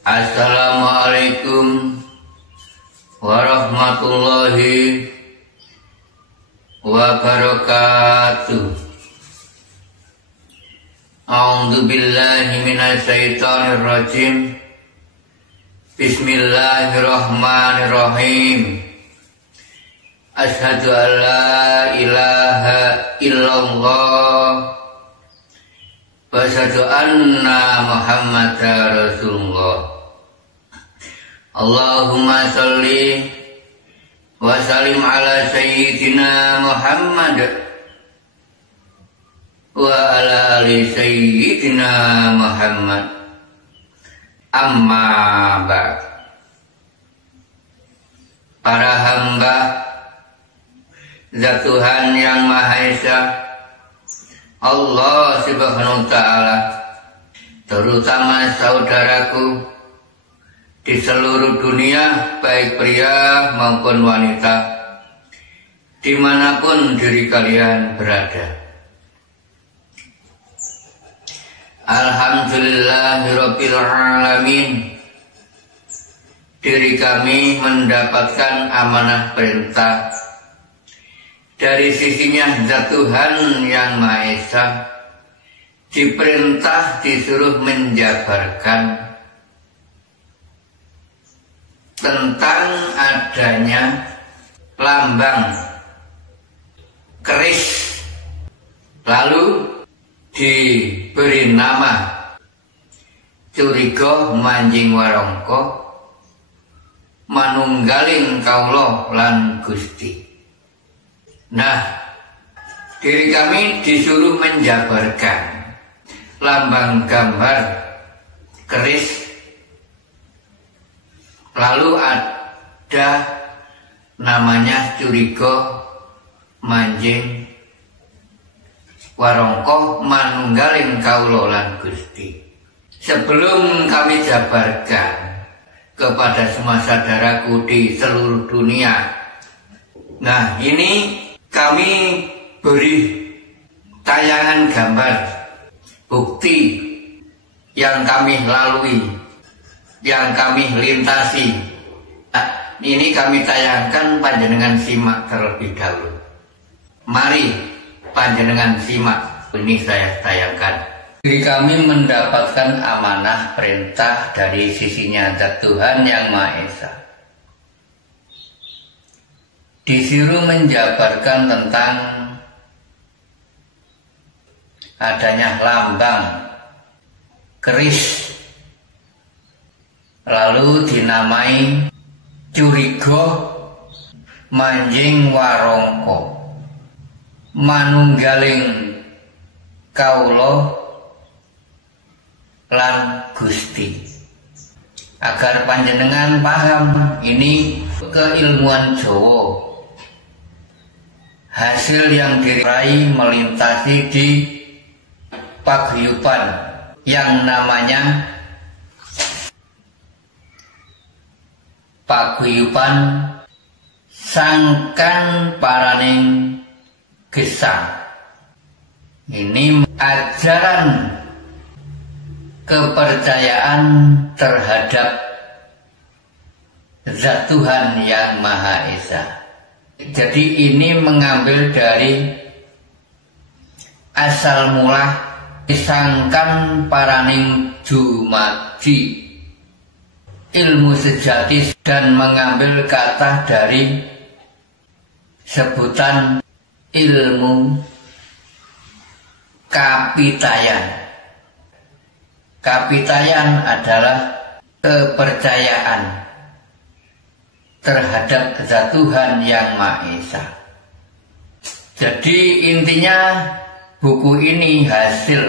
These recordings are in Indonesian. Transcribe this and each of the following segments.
Assalamualaikum warahmatullahi wabarakatuh. A'udzu billahi minasy syaithanir rajim. Bismillahirrahmanirrahim. Asyhadu an la ilaha illallah wa asyhadu anna Muhammadar Rasulullah. Allahumma sholli wa sallim ala sayyidina Muhammad wa ala ali sayyidina Muhammad. Amma ba'd. Para hamba Zat Tuhan Yang Maha Esa, Allah Subhanahu wa Ta'ala, terutama saudaraku di seluruh dunia, baik pria maupun wanita, dimanapun diri kalian berada. Alhamdulillahirabbil alamin. Diri kami mendapatkan amanah perintah dari sisinya Zat Tuhan Yang Maha Esa, diperintah disuruh menjabarkan tentang adanya lambang keris, lalu diberi nama Curiga Manjing Warangka manunggaling Kaula lan Gusti. Nah, diri kami disuruh menjabarkan lambang gambar keris, lalu ada namanya Curiga Manjing Warangka manunggaling Kaula lan Gusti. Sebelum kami jabarkan kepada semua saudaraku di seluruh dunia, nah ini kami beri tayangan gambar bukti yang kami lalui, yang kami lintasi. Nah, ini kami tayangkan, panjenengan simak terlebih dahulu. Mari panjenengan simak, ini saya tayangkan. Diri kami mendapatkan amanah perintah dari sisinya Zat Tuhan Yang Maha Esa, disuruh menjabarkan tentang adanya lambang keris, lalu dinamai Curiga Manjing Warangka manunggaling Kaula lan Gusti. Agar panjenengan paham, ini keilmuan Jawa, hasil yang diraih melintasi di paguyuban yang namanya paguyuban Sangkan Paraning Gesang. Ini ajaran kepercayaan terhadap Zat Tuhan Yang Maha Esa. Jadi ini mengambil dari asal mula Sangkan Paraning Dumadi, ilmu sejati, dan mengambil kata dari sebutan ilmu kapitayan. Kapitayan adalah kepercayaan terhadap Zat Tuhan Yang Maha Esa. Jadi intinya buku ini hasil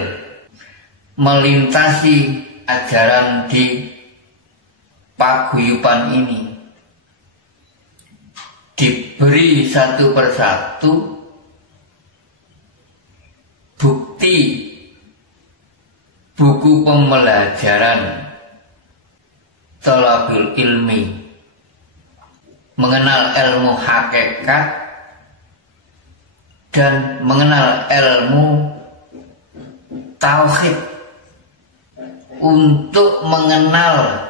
melintasi ajaran di paguyuban ini, diberi satu persatu bukti buku pembelajaran thalabul ilmi, mengenal ilmu hakikat dan mengenal ilmu tauhid, untuk mengenal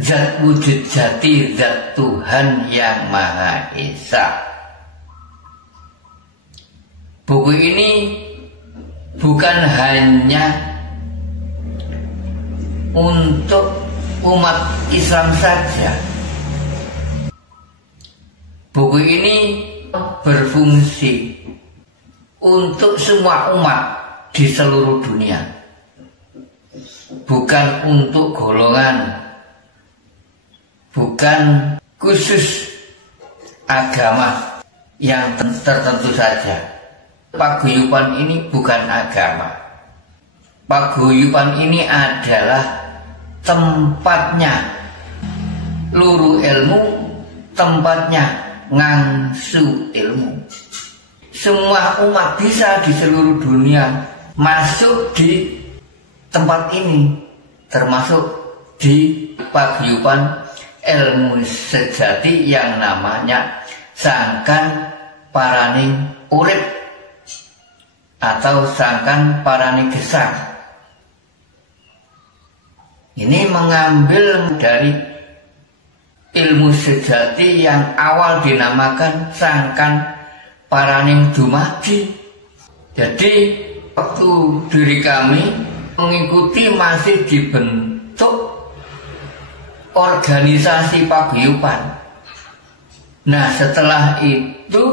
zat wujud jati, zat Tuhan yang Maha Esa. Buku ini bukan hanya untuk umat Islam saja. Buku ini berfungsi untuk semua umat di seluruh dunia, bukan untuk golongan, bukan khusus agama yang tertentu saja. Paguyuban ini bukan agama. Paguyuban ini adalah tempatnya luru ilmu, tempatnya ngangsu ilmu. Semua umat bisa di seluruh dunia masuk di tempat ini, termasuk di paguyuban ilmu sejati yang namanya Sangkan Paraning Urip atau Sangkan Paraning Gesang. Ini mengambil dari ilmu sejati yang awal dinamakan Sangkan Paraning Dumadi. Jadi waktu diri kami mengikuti masih dibentuk organisasi paguyuban. Nah setelah itu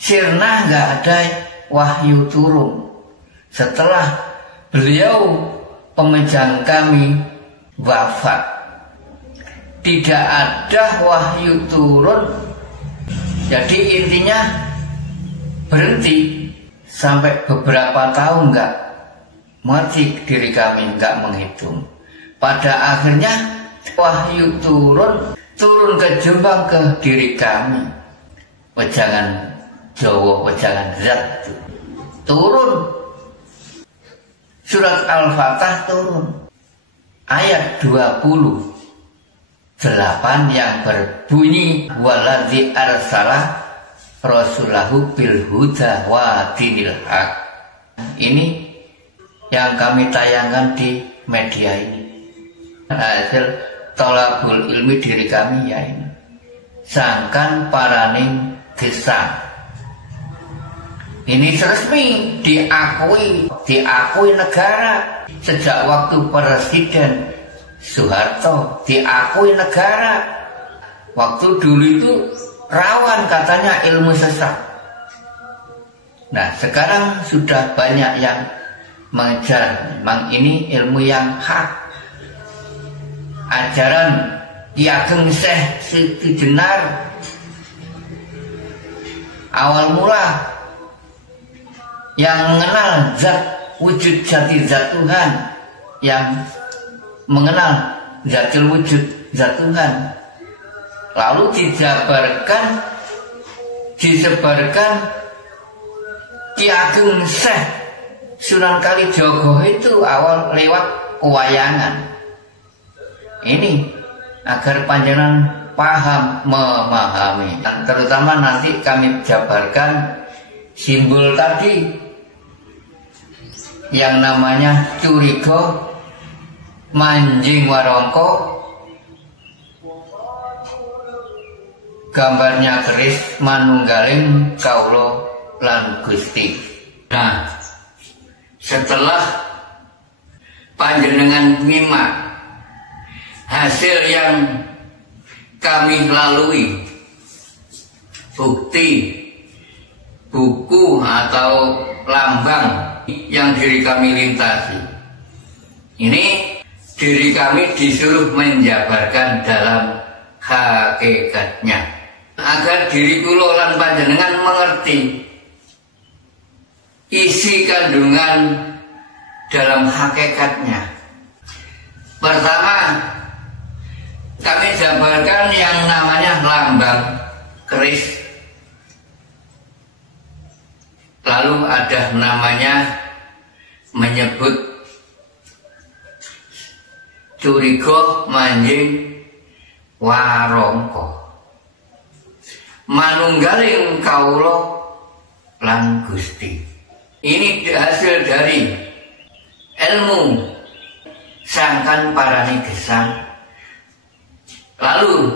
sirna nggak ada wahyu turun. Setelah beliau pemejang kami wafat, tidak ada wahyu turun. Jadi intinya berhenti sampai beberapa tahun nggak mati diri kami, nggak menghitung. Pada akhirnya wahyu turun ke Jombang ke diri kami. Wejangan Jawa, wejangan zat turun. Surat Al-Fatah turun ayat 28 yang berbunyi waladzi arsala rasulahu bil huda wa dinil haq. Ini yang kami tayangkan di media ini, hasil tolabul ilmi diri kami ya ini. Sangkan Paraning Gesang. Ini resmi diakui negara sejak waktu Presiden Soeharto, diakui negara. Waktu dulu itu rawan katanya ilmu sesat. Nah sekarang sudah banyak yang mengejar, memang ini ilmu yang hak. Ajaran Ki Ageng Syekh Siti Jenar awal mula yang mengenal zat wujud jati zat Tuhan, yang mengenal zatil wujud zat Tuhan, lalu disebarkan Ki Ageng Syekh Sunan Kalijogo itu awal lewat pewayangan. Ini agar panjenengan paham, memahami, dan terutama nanti kami jabarkan simbol tadi yang namanya curiga, manjing warongko, gambarnya keris manunggaling kaulo lan Gusti. Nah, setelah panjenengan nyimak hasil yang kami lalui, bukti buku atau lambang yang diri kami lintasi, ini diri kami disuruh menjabarkan dalam hakikatnya agar diri kula lan panjenengan mengerti isi kandungan dalam hakikatnya. Pertama, kami jabarkan yang namanya lambang keris. Lalu ada namanya menyebut curiga, manjing, warongko, manunggaling kaulo lan Gusti. Ini hasil dari ilmu sangkan parani gesang. Lalu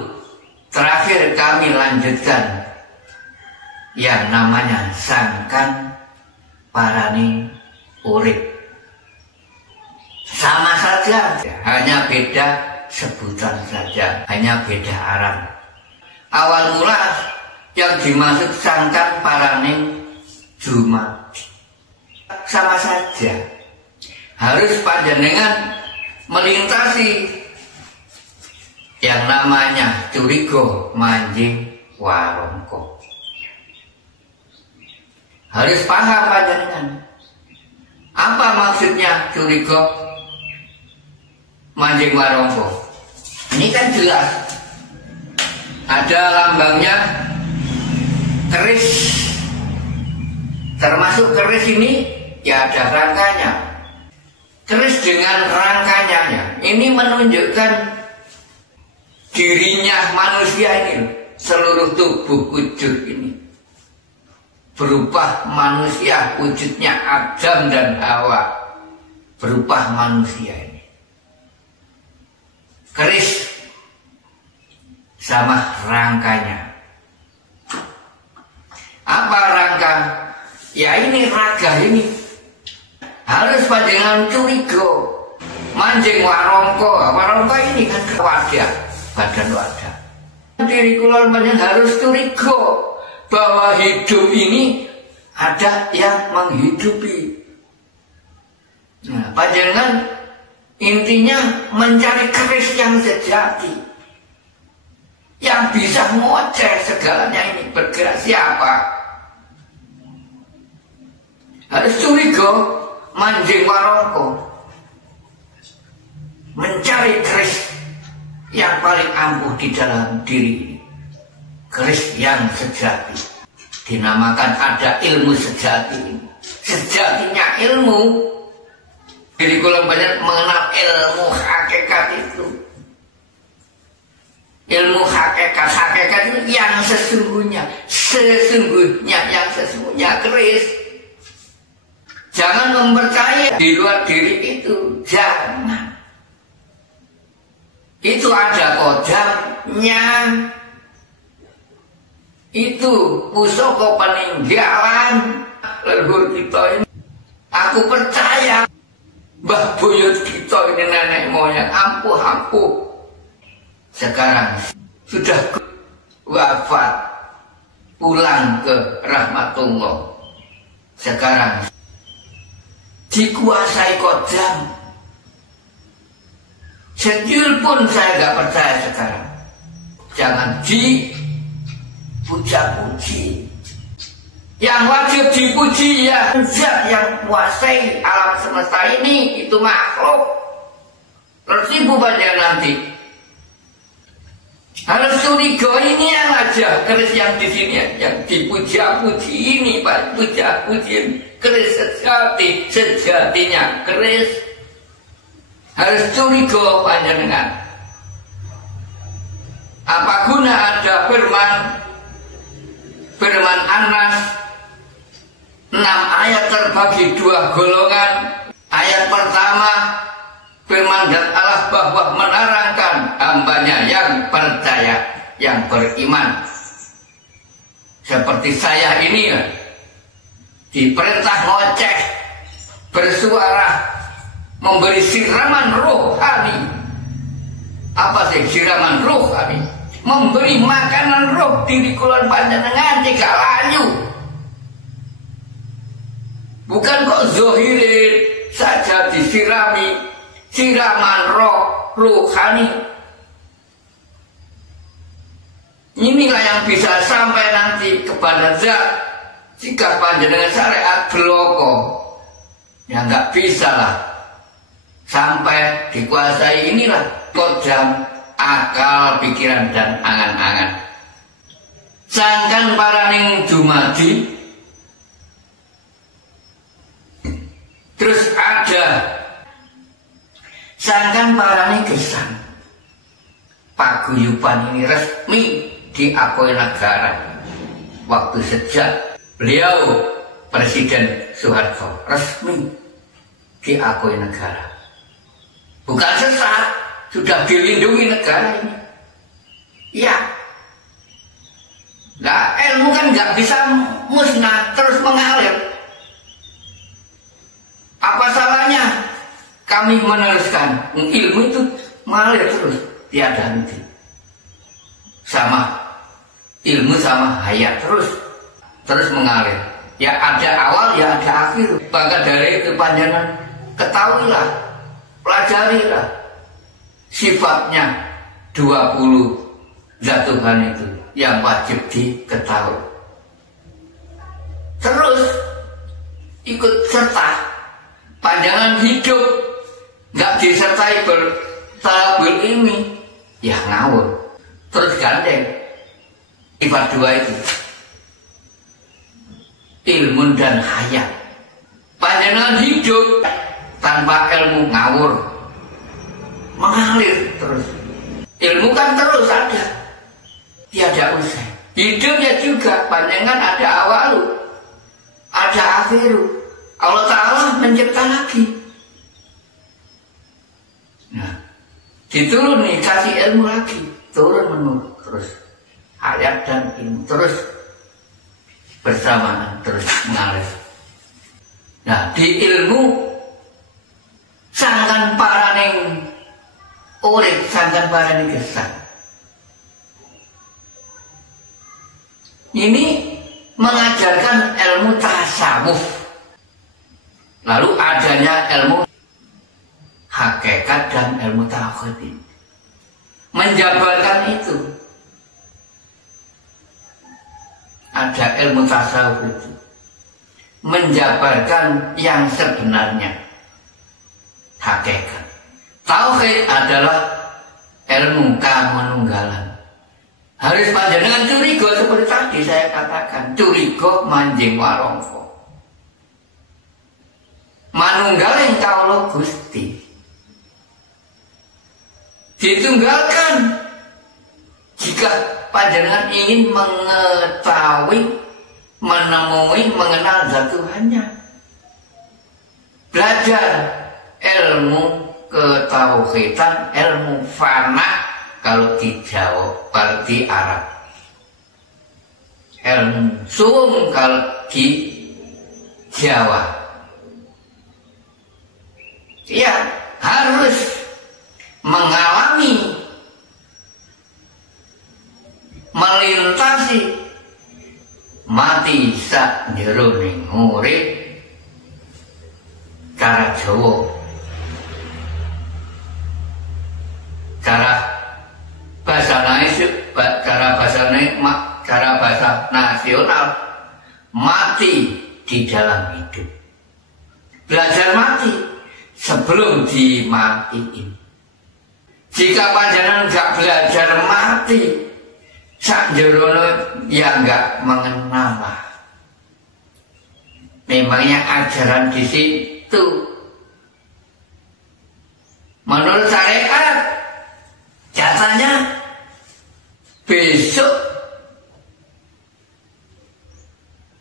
terakhir kami lanjutkan yang namanya sangkan parani urip. Sama saja, hanya beda sebutan saja, hanya beda arah. Awal mula yang dimaksud sangkan parani dumadi sama saja. Harus panjenengan melintasi yang namanya curiga manjing warangka. Harus paham panjenengan. Apa maksudnya curiga manjing warangka? Ini kan jelas. Ada lambangnya keris. Termasuk keris ini ya ada rangkanya. Keris dengan rangkanya ini menunjukkan dirinya manusia ini, seluruh tubuh wujud ini berubah manusia, wujudnya Adam dan Hawa berubah manusia ini. Keris sama rangkanya. Apa rangka? Ya ini raga ini. Harus panjenengan curiga manjing warangka. Warangka ini kan wadah, badan wadah. Diri kula panjenengan harus curiga bahwa hidup ini ada yang menghidupi. Nah, panjenengan intinya mencari keris yang sejati, yang bisa ngoceh segalanya ini. Bergerak siapa? Harus curiga manjing warangka, mencari keris yang paling ampuh di dalam diri ini, keris yang sejati. Dinamakan ada ilmu sejati ini. Sejatinya ilmu, diri kula banyak mengenal ilmu hakikat itu. Ilmu hakikat itu yang sesungguhnya yang sesungguhnya keris. Jangan mempercayai di luar diri itu, jangan. Itu ada kodamnya. Itu pusaka peninggalan leluhur kita ini. Aku percaya mbah buyut kita ini nenek moyang ampuh. Sekarang sudah wafat, pulang ke rahmatullah. Sekarang dikuasai kodam. Sejul pun saya gak percaya sekarang. Jangan dipuja-puji. Yang wajib dipuji ya zat yang menguasai alam semesta ini, itu makhluk. Tersibu banyak nanti. Harus curiga ini yang aja keris yang di sini yang dipuja-puji ini, Pak, puja-puji keris sejatinya keris. Harus curiga panjenengan. Apa guna ada firman Anas 6 ayat terbagi 2 golongan. Ayat pertama firman dan Allah bahwa menerangkan hambanya yang percaya, yang beriman. Seperti saya ini ya, diperintah ngoceh, bersuara, memberi siraman rohani. Apa sih siraman rohani? Memberi makanan roh diri kulon panjenengan jika layu. Bukan kok zohirin saja disirami, siraman roh rohani. Inilah yang bisa sampai nanti kepada zat. Jika panjenengan syariat beloko, ya nggak bisa lah sampai dikuasai inilah kodam, akal, pikiran dan angan-angan. Sangkan paraning dumadi. Terus ada sangkan paraning gesang. Paguyuban ini resmi diakui negara. Waktu sejak beliau Presiden Soeharto resmi diakui negara. bukan sesat, sudah dilindungi negara ini. Iya. Nah, ilmu kan nggak bisa musnah terus mengalir. Apa salahnya kami meneruskan ilmu itu mengalir terus, tiada henti. Sama ilmu sama hayat terus mengalir. Ya ada awal, ya ada akhir. Maka dari itu panjenengan ketahuilah, pelajarilah sifatnya 20 zat Tuhan itu yang wajib diketahui. Terus ikut serta, panjangan hidup nggak disertai bertalabul ilmi, ya ngawur. Terus gandeng sifat 2 itu, ilmu dan hayat. Panjangan hidup tanpa ilmu ngawur, mengalir terus. Ilmu kan terus ada, tiada usai. Hidupnya juga panjangan ada awal, ada akhir. Allah Ta'ala mencipta lagi. Nah, diturun nih, kasih ilmu lagi, turun menurun terus. Hayat dan ilmu terus bersamaan, terus mengalir. Nah, di ilmu sangkan paraning urip, sangkan paraning gesang. Ini mengajarkan ilmu tasawuf. Lalu adanya ilmu hakikat dan ilmu tauhid. Menjabarkan itu. Ada ilmu tasawuf itu menjabarkan yang sebenarnya, hakikat. Tauhid adalah ilmu kamanunggalan. Harus panjenengan curiga seperti tadi saya katakan, curiga manjing warongko. Manunggaling kaulo Gusti. Ditunggalkan jika panjenengan ingin mengetahui, menemui, mengenal zat Tuhannya. Belajar ilmu ketauhidan, ilmu fana kalau di Jawa, kalau di Arab. Ilmu sum kalau di Jawa. Ya, harus mengalami, melintasi mati sak jeroning urip cara Jawa, cara bahasa nasional, mati di dalam hidup. Belajar mati sebelum dimatiin. Jika panjenengan nggak belajar mati, sak jerono ya nggak mengenal lah. Memangnya ajaran di situ. Menurut syariat, jatahnya besok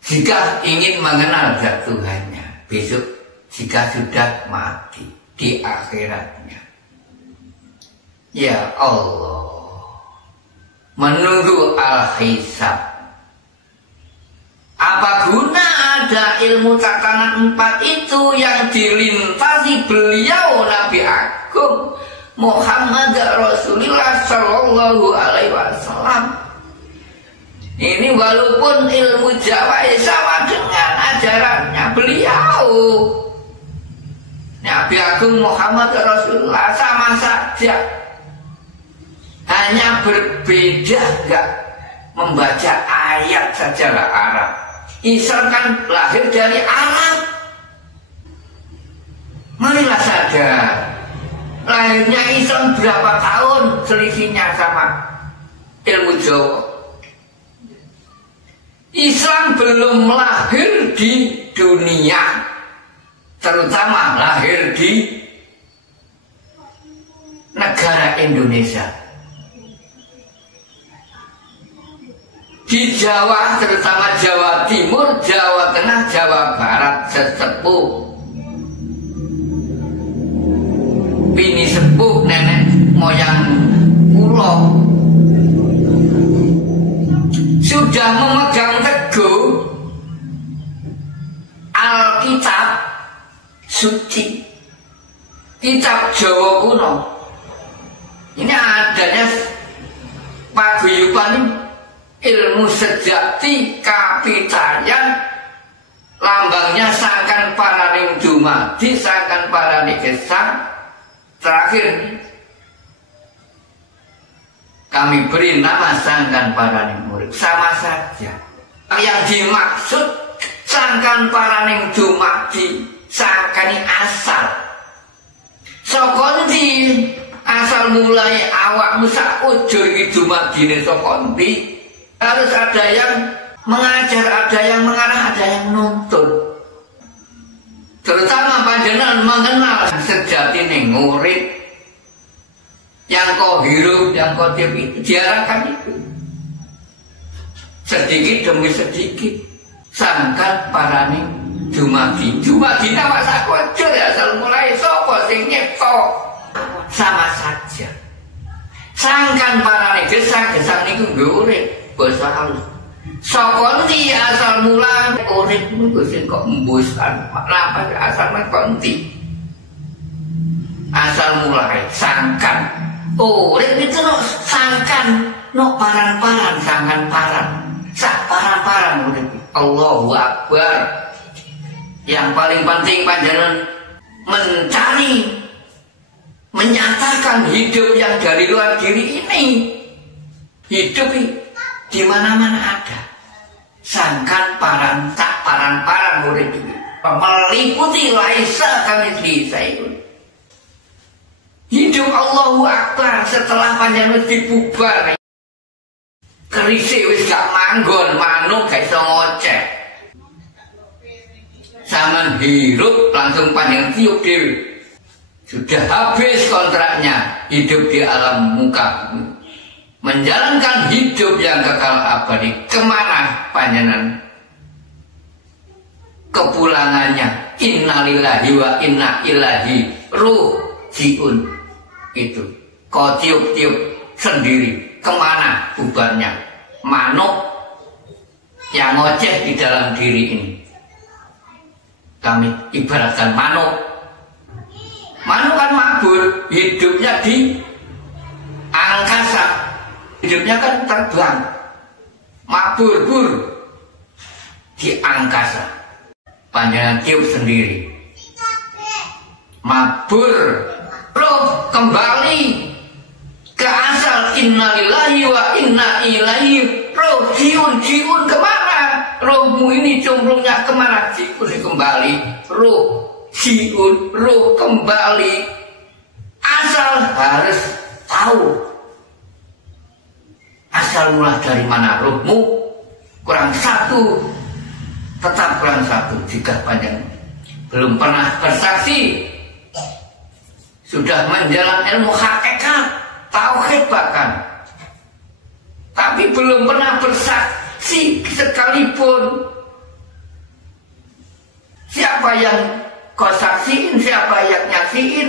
jika ingin mengenal zat Tuhannya, besok jika sudah mati di akhiratnya. Ya Allah, menunggu al-hisab. Apa guna ada ilmu tatanan 4 itu yang dilintasi beliau Nabi Agung Muhammad Rasulullah Sallallahu Alaihi Wasallam. Ini walaupun ilmu Jawa sama dengan ajarannya beliau Nabi Agung Muhammad Rasulullah, sama saja, hanya berbeda enggak membaca ayat sajalah Arab. Islam kan lahir dari Arab. Marilah sadar, lahirnya Islam berapa tahun selisihnya sama ilmu Jawa. Islam belum lahir di dunia, terutama lahir di negara Indonesia. Di Jawa, terutama Jawa Timur, Jawa Tengah, Jawa Barat, sesepuh Bini moyang kula sudah memegang teguh Alkitab suci, kitab Jawa kuno. Ini adanya paguyuban ilmu sejati kapitayan, lambangnya sangkan paraning dumadi, sangkan paraning gesang. Terakhir kami beri nama sangkan paraning murid. Sama saja. Yang dimaksud sangkan paraning dumadi, sangkani asal. Sokondi asal mulai awakmu sak ujur iki dumadine sokondi. Harus ada yang mengajar, ada yang mengarah, ada yang nuntun. Terutama panjenengan mengenal sejati ning murid yang kau hirup, yang kau tiup itu diarahkan itu sedikit demi sedikit sangkan paraning dumadi. Dumadi nama sakojur ya asal mulai sapa sing nyipta. Sama saja. Sangkan paraning gesang niku nggo urip basa halus. Saka ndi asal mula urip niku sing kok embusan. Napa asal kok ndi? Asal mulai sangkan. Urip itu no sangkan, no paran-paran, sangkan paran. Sak paran-paran urip. Allahu Akbar. Yang paling penting panjenengan mencari, menyatakan hidup yang dari luar diri ini. Hidup di mana-mana ada. Sangkan paran, tak paran-paran urip ini. Meliputi laisa kami itu. Hidup Allahu Akbar setelah panjenengan dibubar. Kerisik wis gak manggon, manuk gak iso ngoceh. Zaman hirup langsung panjenengan tiup dhewe. Sudah habis kontraknya, hidup di alam muka. Menjalankan hidup yang kekal abadi. Kemana panjenengan? Kepulangannya innalillahi wa inna ilaihi raji'un. Itu kau tiup-tiup sendiri. Kemana bubarnya? Manuk yang ngoceh di dalam diri ini. Kami ibaratkan manuk. Manuk kan mabur, hidupnya di angkasa, hidupnya kan terbang, mabur-bur di angkasa. Panjangan tiup sendiri, mabur, roh kembali ke asal. Innalillahi wa inna ilaihi raji'un. Kemana? Rohmu ini cemplungnya kemana? Jiun kembali. Jiun, roh kembali. Asal harus tahu. Asal mula dari mana rohmu? Kurang satu. Tetap kurang satu. Jika panjang belum pernah bersaksi, sudah menjalan ilmu hakikat, tauhid bahkan, tapi belum pernah bersaksi sekalipun. Siapa yang kau saksiin, siapa yang nyaksiin,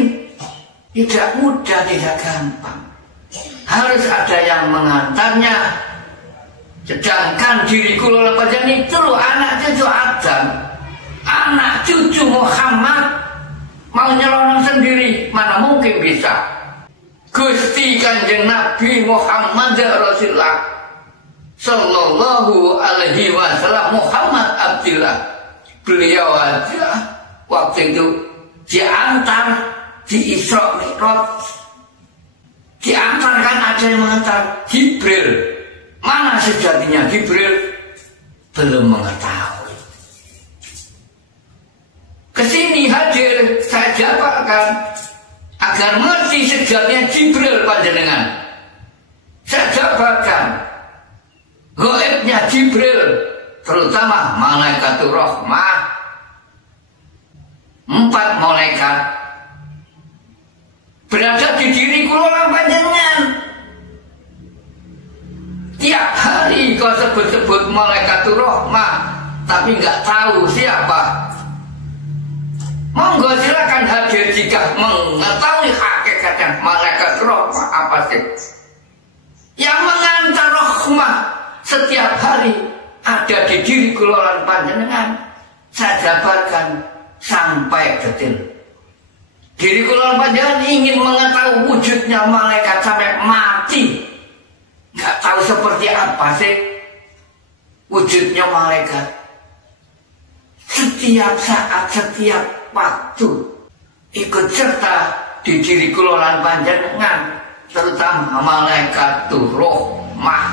tidak mudah, tidak gampang. Harus ada yang mengantarnya. Sedangkan diriku lola panjang itu loh, anak cucu Adam, anak cucu Muhammad, mau nyelonong sendiri, mana mungkin bisa. Gusti Kanjeng Nabi Muhammad Rasulullah Sallallahu Alaihi Wasallam, Muhammad Abdillah, beliau aja waktu itu diantar di Isra Mi'raj, diantarkan ada yang mengantar Jibril. Mana sejatinya Jibril? Belum mengetahui. Kesini hadir saya jabarkan agar mengerti sejatinya Jibril panjenengan. Saya jabarkan gaibnya Jibril, terutama malaikatur rahmah. 4 malaikat berada di diri kula panjenengan. Tiap hari kau sebut-sebut malaikatur rahmah, tapi nggak tahu siapa. Monggo silakan hadir jika mengetahui hakikatnya malaikat rahmah. sakit. Yang mengantar rahmah setiap hari ada di diri kula panjenengan. Saya jabarkan sampai detil. Diri kula panjenengan ingin mengetahui wujudnya malaikat sampai mati. Nggak tahu seperti apa sih wujudnya malaikat. Setiap saat, setiap waktu ikut serta di diri kula panjenengan, terutama malaikat rahmah.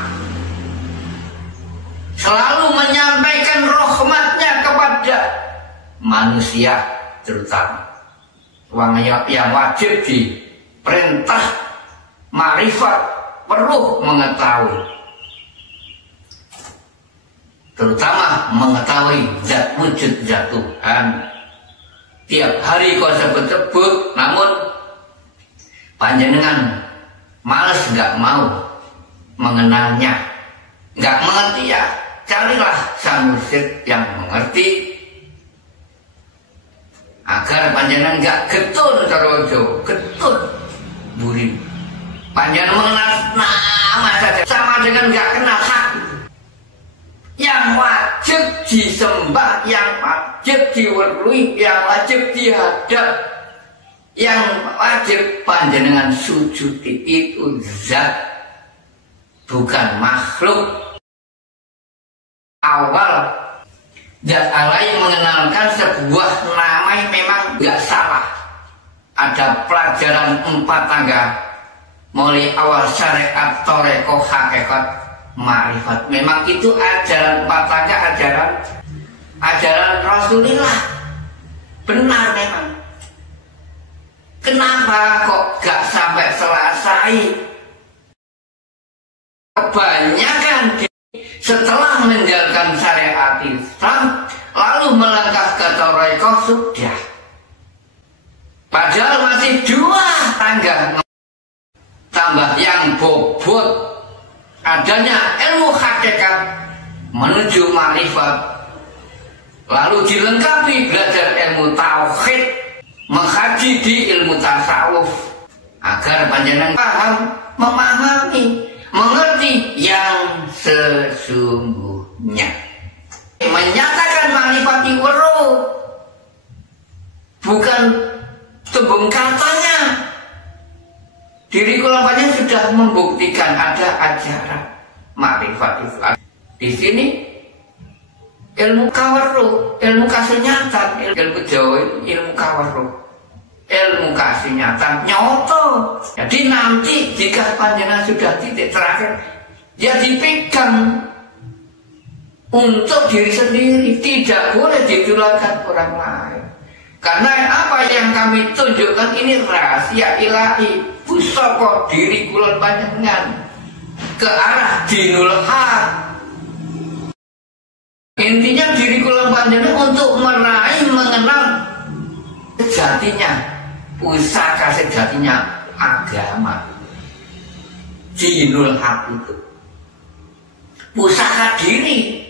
Selalu menyampaikan rahmatnya kepada manusia, terutama yang wajib diperintah ma'rifat, perlu mengetahui, terutama mengetahui zat wujud zat Tuhan. Tiap hari kau sebut-sebut, namun panjenengan malas, nggak mau mengenalnya, nggak mengerti ya. Carilah sang mursyid yang mengerti, agar panjenengan nggak getun terojo, getun buri. Panjenengan mengenal nama saja sama dengan nggak kenal hak. Yang wajib disembah, yang wajib diweruhi, yang wajib dihadap, yang wajib panjenengan sujudi itu zat, bukan makhluk. Awal zat Allah yang mengenalkan sebuah nama yang memang nggak salah. Ada pelajaran 4 tangga mulai awal syariat, toreko, hakikat, ma'rifat. Memang itu ajaran 4 tangga, ajaran Rasulullah. Benar memang. Kenapa kok gak sampai selesai? Kebanyakan setelah menjalankan syariat Islam lalu melangkah ke toreko sudah. Padahal masih 2 tangga. Tambah yang bobot adanya ilmu hakikat menuju ma'rifat, lalu dilengkapi belajar ilmu tauhid, mengkaji di ilmu tasawuf, agar panjenengan paham, memahami, mengerti yang sesungguhnya. Menyatakan ma'rifat iwaro bukan tembung katanya. Diri kula panjenengan sudah membuktikan ada ajaran ma'rifat itu. Di sini ilmu kawaru, ilmu kasunyatan, ilmu Jawa, ilmu kawaru, ilmu kasunyatan nyoto. Jadi nanti jika panjenengan sudah titik terakhir, ya dipegang untuk diri sendiri, tidak boleh ditularkan orang lain. Karena apa yang kami tunjukkan ini rahasia ilahi, pusaka diri kula panjenengan ke arah dinul haq. Intinya diri kula panjenengan untuk meraih, mengenal sejatinya, pusaka sejatinya agama. Dinul haq itu pusaka diri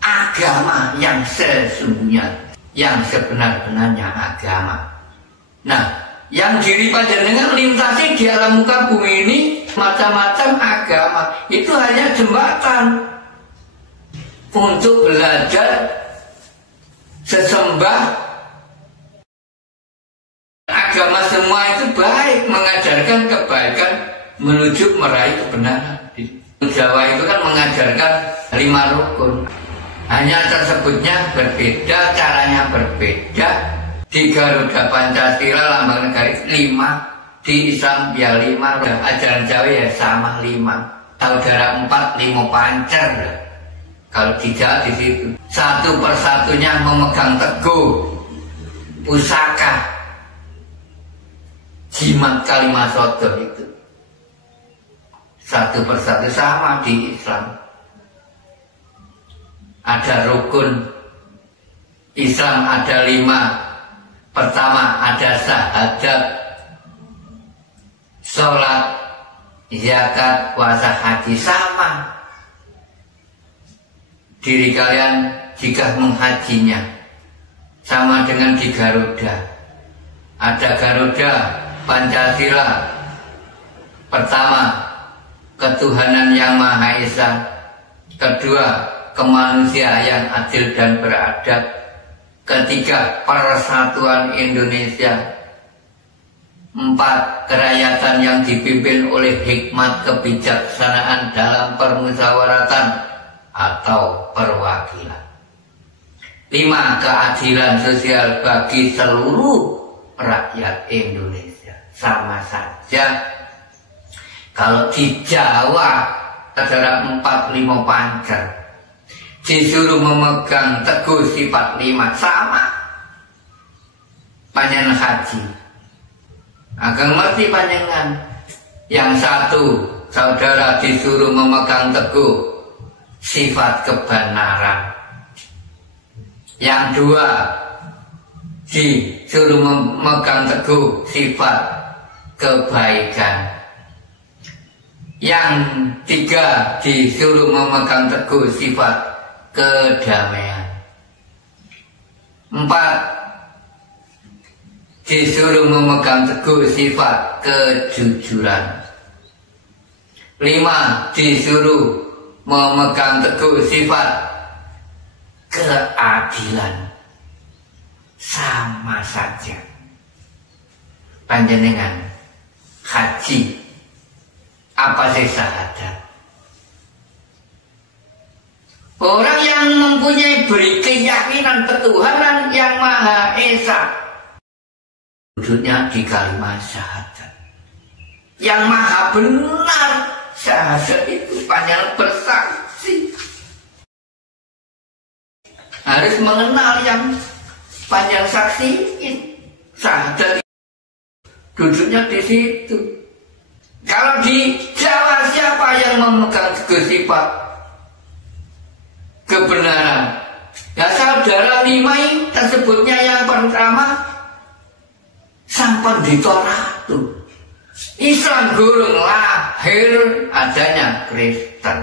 agama yang sesungguhnya, yang sebenar-benarnya agama. Nah, yang diri panjenengan lintasi di alam muka bumi ini macam-macam agama, itu hanya jembatan untuk belajar sesembah. Agama semua itu baik, mengajarkan kebaikan menuju meraih kebenaran. Di Jawa itu kan mengajarkan 5 rukun. Hanya tersebutnya berbeda, caranya berbeda. Di Garuda Pancasila lambang negara 5, di Islam ya 5, ajaran Jawa ya sama 5. Saudara 4, 5 pancer. Kalau di Jawa di situ satu persatunya memegang teguh pusaka jimat kalimat sodo itu. Satu persatu sama di Islam. Ada rukun Islam ada 5. Pertama ada syahadat, sholat, zakat, puasa, haji, sama. Diri kalian jika menghajinya sama dengan di Garuda. Ada Garuda Pancasila Pertama, ketuhanan yang Maha Esa. Kedua, kemanusiaan yang adil dan beradab. Ketiga, persatuan Indonesia. 4, kerakyatan yang dipimpin oleh hikmat kebijaksanaan dalam permusyawaratan atau perwakilan. 5, keadilan sosial bagi seluruh rakyat Indonesia. Sama saja kalau di Jawa acara 4-5 pancer disuruh memegang teguh sifat 5, sama panjenengan haji. Agak ngerti panjenengan. Yang satu saudara disuruh memegang teguh sifat kebenaran. Yang dua disuruh memegang teguh sifat kebaikan. Yang tiga disuruh memegang teguh sifat kedamaian. 4 disuruh memegang teguh sifat kejujuran. 5 disuruh memegang teguh sifat keadilan. Sama saja panjenengan haji apa sih syahadat? Orang yang mempunyai keyakinan ketuhanan yang Maha Esa, wujudnya di kalimat syahadat. Yang maha benar syahadat itu panjang bersaksi. Harus mengenal yang panjang saksi syahadat. Duduknya di situ. Kalau di Jawa siapa yang memegang teguh sifat kebenaran? Ya saudara 5 ini tersebutnya yang pertama Sang Pandhita Ratu. Islam gurung lahir adanya Kristen.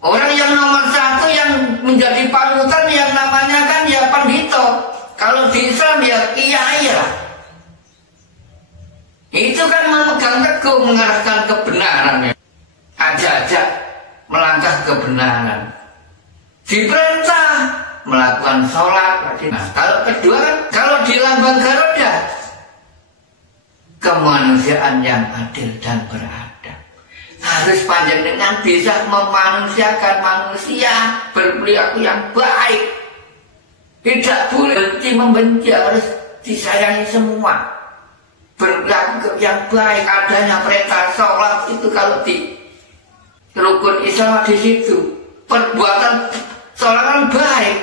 Orang yang nomor 1 yang menjadi panutan yang namanya kan ya Pandhita. Kalau di Islam ya kiai lah. Itu kan memegang teguh mengarahkan kebenaran. Ajak-ajak melangkah kebenaran. Diperintah melakukan sholat. Nah, kalau kedua kan, kalau di lambang Garuda, kemanusiaan yang adil dan beradab. Harus panjenengan bisa memanusiakan manusia, berperilaku yang baik. Tidak boleh benci membenci, harus disayangi semua. Berperilaku yang baik, adanya perintah sholat itu kalau di rukun Islam di situ. Perbuatan sholat kan baik.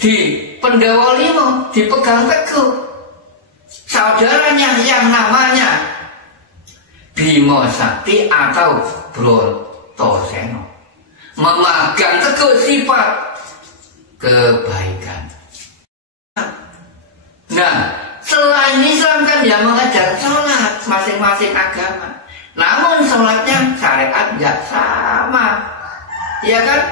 Di Pendawa Lima dipegang teguh. Saudaranya yang namanya Bima Sakti atau Brontoseno memegang teguh sifat kebaikan. Nah, selain Islam kan yang mengajar sholat masing-masing agama. Namun sholatnya syariat nggak sama, ya kan?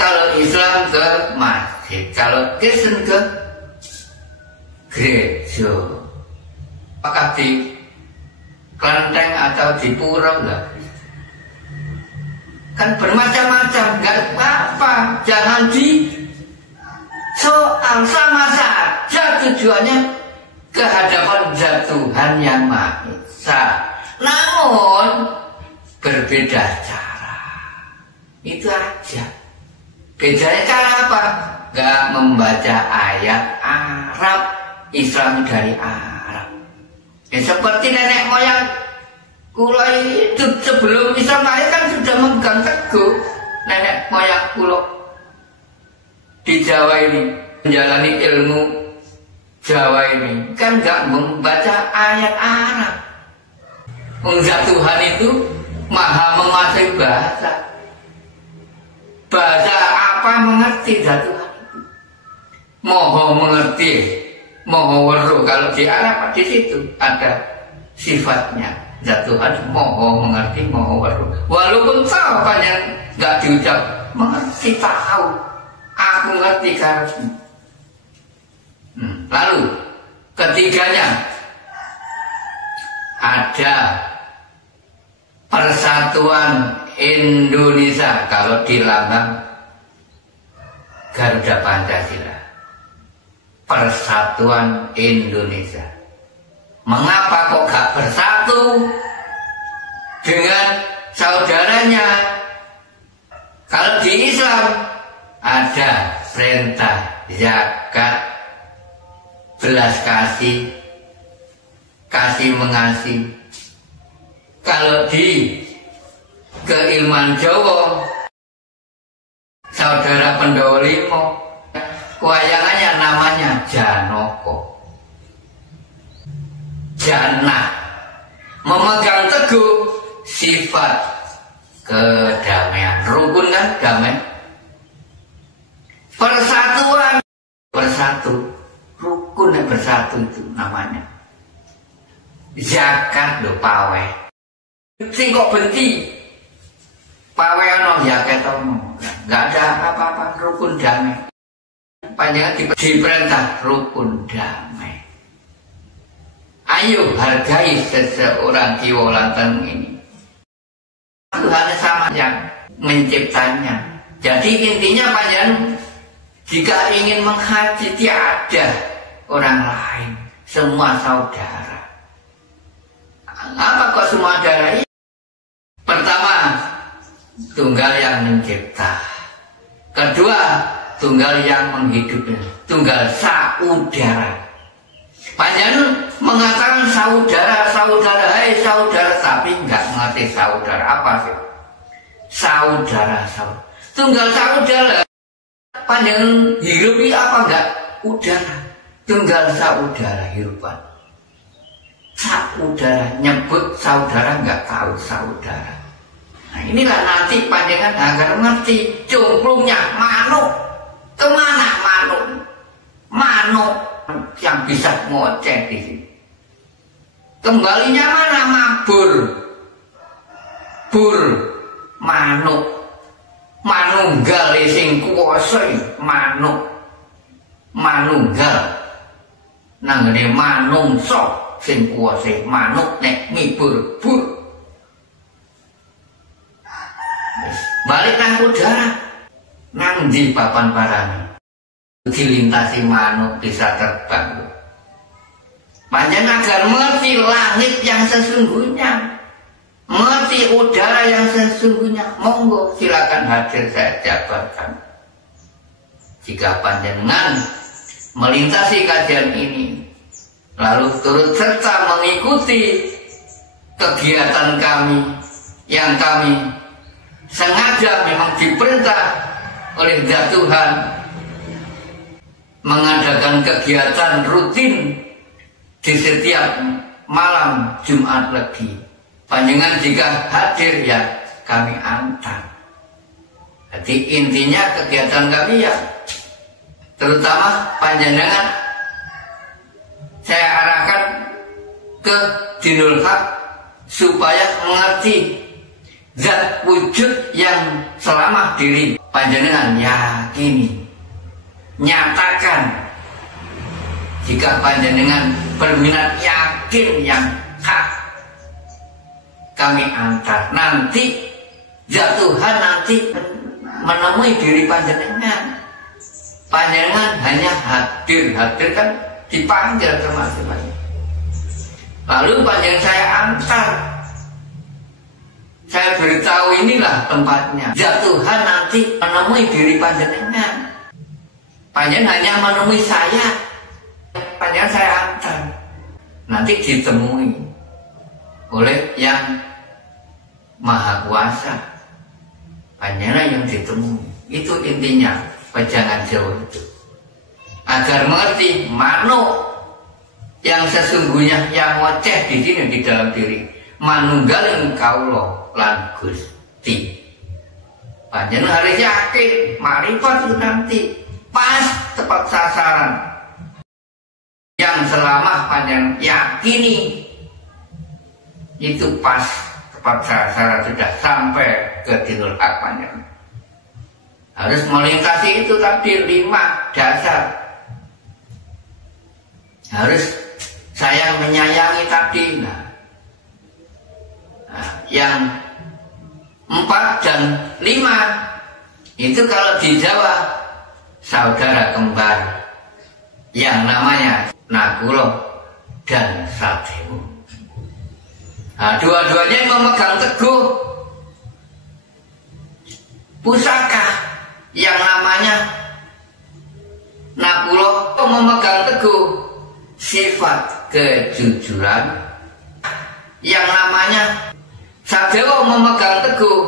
Kalau Islam ke masjid, kalau Kristen ke gereja. Apakah di kelenteng atau di pura enggak? Kan bermacam-macam, nggak apa-apa. Jangan di soal, sama saja tujuannya kehadapan zat Tuhan yang Maha Esa. Namun berbeda cara. Itu aja. Bedanya cara apa? Gak membaca ayat Arab, Islam dari Arab. Ya seperti nenek moyang kula itu sebelum Islam lahir kan sudah memegang teguh. Nenek moyang kula di Jawa ini menjalani ilmu Jawa ini kan gak membaca ayat Arab. Zat Tuhan itu maha menguasai bahasa. Bahasa apa mengerti zat Tuhan itu? Moho mengerti, moho weruh. Kalau di Arab di situ ada sifatnya. Zat Tuhan moho mengerti, moho weruh. Walaupun tahu apa yang nggak diucap, mengerti tahu. Aku ngerti karena. Lalu ketiganya ada Persatuan Indonesia, kalau di lambang Garuda Pancasila, Persatuan Indonesia. Mengapa kok gak bersatu dengan saudaranya? Kalau di Islam ada perintah zakat, belas kasih, kasih mengasihi. Kalau di keilmuan Jawa, saudara Pandhawa Lima, wayangannya namanya Janaka. Jannah, memegang teguh sifat kedamaian. Rukun kan damai. Persatuan, bersatu. Rukun yang bersatu itu namanya. Zakat lho paweh. Sing kok benci paweh ono zakat ono. Enggak ada apa-apa, rukun damai. Panjenengan diperintah rukun damai. Ayo hargai seseorang jiwa lantan ini. Tuhan sama yang menciptanya. Jadi intinya panjenengan jika ingin menghaji tiada orang lain, semua saudara. Apa kok semua saudara? Pertama, tunggal yang mencipta. Kedua, tunggal yang menghidupkan. Tunggal saudara. Panjenengan mengatakan saudara, hai saudara, tapi enggak mengerti saudara apa sih? Saudara. Tunggal saudara. Panjenengan hirupi apa enggak? Udara. Tunggal saudara hirupan. Saudara, nyebut saudara enggak tahu saudara. Nah inilah nanti panjenengan agar mengerti cumplungnya manuk. Kemana manuk? Manuk yang bisa ngoceh di sini. Kembalinya mana? Mabur. Bur. Manuk. Manunggal sing kuwasa manuk. Manunggal. Nanggone manungsa sing kuwasa manuk nek mibur bur. Balik nang udara. Nang di papan parani. Dilintasi manuk bisa terbang. Panjenengan agar mengerti langit yang sesungguhnya, mengerti udara yang sesungguhnya. Monggo silakan hadir, saya jabarkan. Jika panjenengan melintasi kajian ini, lalu turut serta mengikuti kegiatan kami yang kami sengaja memang diperintah oleh Tuhan mengadakan kegiatan rutin di setiap malam Jumat Legi. Panjenengan jika hadir ya kami antar. Jadi intinya kegiatan kami ya terutama panjenengan saya arahkan ke Dinul Haq supaya mengerti zat wujud yang selama diri panjenengan yakini. Nyatakan jika panjenengan berminat yakin yang hak, kami antar. Nanti Tuhan nanti menemui diri panjenengan. Panjenengan hanya hadir kan dipanggil teman-teman. Lalu panjenengan saya antar. Saya beritahu inilah tempatnya. Tuhan nanti menemui diri panjenengan. Panjenengan hanya menemui saya. Panjenengan saya antar. Nanti ditemui oleh yang Maha Kuasa. Panjenengan yang ditemui. Itu intinya pejangan Jawa itu. Agar mengerti manuk yang sesungguhnya yang ngoceh di sini di dalam diri. Manunggaling kaulo lan Gusti. Panjenengan harus yakin marifat itu nanti pas tepat sasaran yang selama panjang yakini itu pas tepat sasaran sudah sampai ke Dinul Haq panjang. Harus melintasi itu tadi 5 dasar. Harus sayang menyayangi tadi. Nah, yang 4 dan 5 itu kalau di Jawa saudara kembar yang namanya Nakulo dan Sadewo. Nah, dua-duanya memegang teguh pusaka yang namanya Nakulo memegang teguh sifat kejujuran, yang namanya Sadewo memegang teguh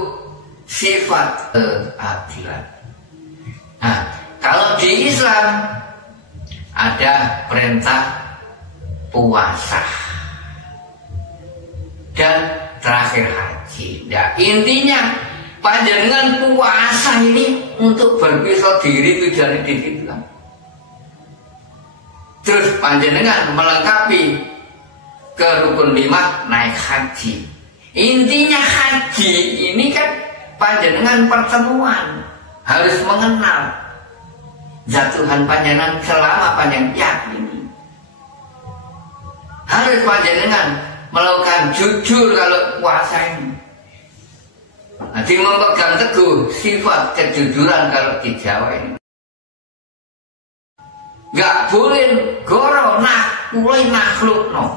sifat keadilan. Nah, kalau di Islam ada perintah puasa dan terakhir haji. Nah, intinya panjenengan puasa ini untuk berpisah diri tujuannya di situ kan. Terus panjenengan melengkapi ke rukun 5 naik haji. Intinya haji ini kan panjenengan pertemuan, harus mengenal zat Tuhan panjenengan selama panjenengan yakini. Harus panjenengan melakukan jujur kalau puasa ini. Nanti memegang teguh sifat kejujuran kalau di Jawa ini. Gak boleh goro mulai makhluk no.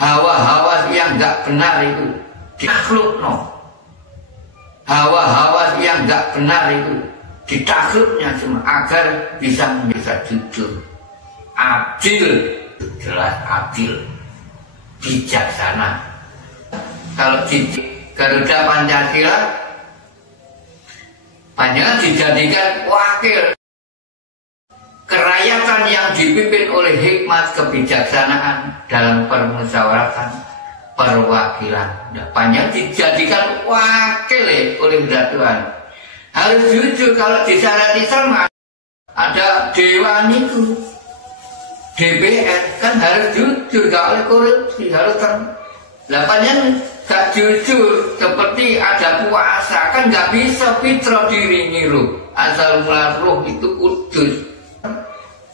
Hawa-hawa yang gak benar itu makhluk no. Hawa-hawa yang gak benar itu ditakluknya cuma agar bisa jujur, adil, jelas adil, bijaksana. Kalau di Garuda Pancasila panjangan dijadikan wakil kerakyatan yang dipimpin oleh hikmat kebijaksanaan dalam permusyawaratan perwakilan. Nah, panjang dijadikan wakil oleh Tuhan. Harus jujur. Kalau di syariat Islam ada dewan itu, DPR kan harus jujur, gak oleh korupsi, harus panjang gak jujur. Seperti ada puasa kan gak bisa fitrah diri niru, asal mula roh itu kudus.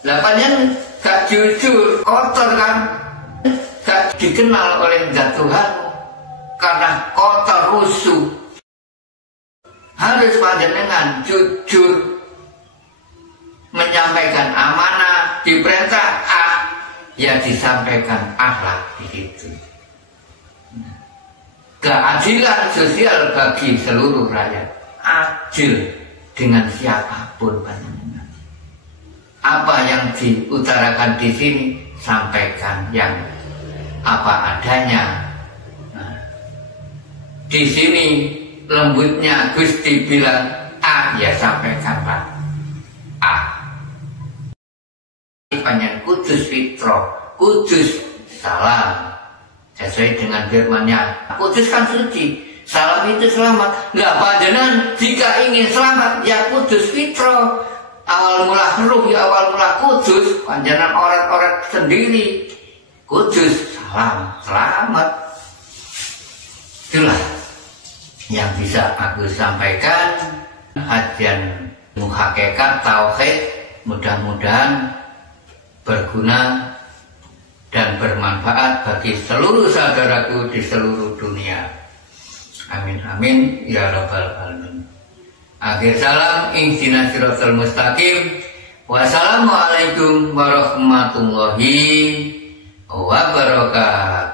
Panjang gak jujur, kotor kan, gak dikenal oleh zat Tuhan karena kotor rusuh. Harus panjenengan jujur menyampaikan amanah, diperintah A, ya disampaikan akhlak begitu. Keadilan sosial bagi seluruh rakyat, adil dengan siapapun panjenengan. Apa yang diutarakan di sini sampaikan yang apa adanya. Nah, di sini lembutnya Gusti bilang A, ya sampaikan Pak A. Panjang kudus fitro, kudus salam. Sesuai dengan firman-Nya, kudus kan suci, salam itu selamat. Nah, panjenengan jika ingin selamat, ya kudus fitro. Awal mula ruh, ya awal mula kudus. Panjenengan orang-orang sendiri, kudus, salam, selamat. Itulah yang bisa aku sampaikan. Kajian muhakikat tauhid mudah-mudahan berguna dan bermanfaat bagi seluruh saudaraku di seluruh dunia. Amin amin ya rabbal alamin. Akhir salam, ihdinas siratal mustaqim. Wassalamualaikum warahmatullahi wabarakatuh.